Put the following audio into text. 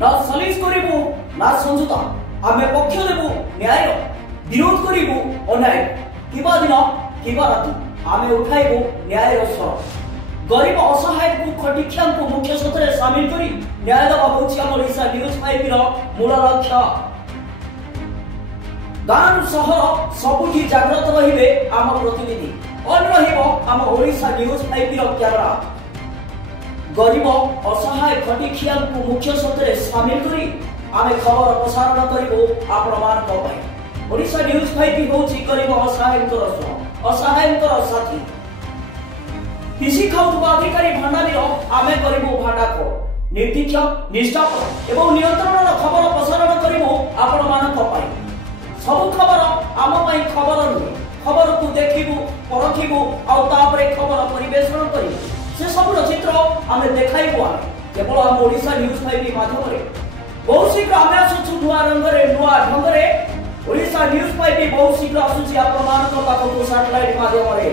ना सालिश करिबु ना समझौता आमे पक्ष देबु न्याय विरोध करिबु अन्याय किबा दिन किबा राति आमे उठाइबु न्याय स्वर गरीब असहाय को खटिखिया को मुख्य सत्रे शामिल करी न्याय दबा होछि हम ओडिशा न्यूज 5 रो मूल लक्ष्य गांव शहर सबुठी जागृत रहिबे आम प्रतिनिधि और रहिबो आम ओडिशा न्यूज 5 रो कैमरा गरीब असहाय खटिखिया को मुख्य सत्रे शामिल करी आमे खबर प्रसारण करिबो आपण मान को पई ओडिशा न्यूज 5 होछि गरीब असहायंकर साथी किसी खाउतबा अधिकारी भंडारी आमे करिबो भांडा को निर्दिक्ष निष्ठापर एवं नियंत्रण खबर प्रसारण करिबो आपण मान को पई सब खबर आम पई खबर नुहे खबर को देखिबो परखिबो आ तापरे खबर परिवेषण करिबो से सब चित्र आमे देखाइबो केवल हम ओडिशा न्यूज 5 माध्यम रे बहुत शीघ्र आमे आसु नुआ रंगरे नुआ ढंगरे ओडिशा न्यूज 5 बहुत शीघ्र आसुची आपण मान को पाखो सैटेलाइट माध्यम रे।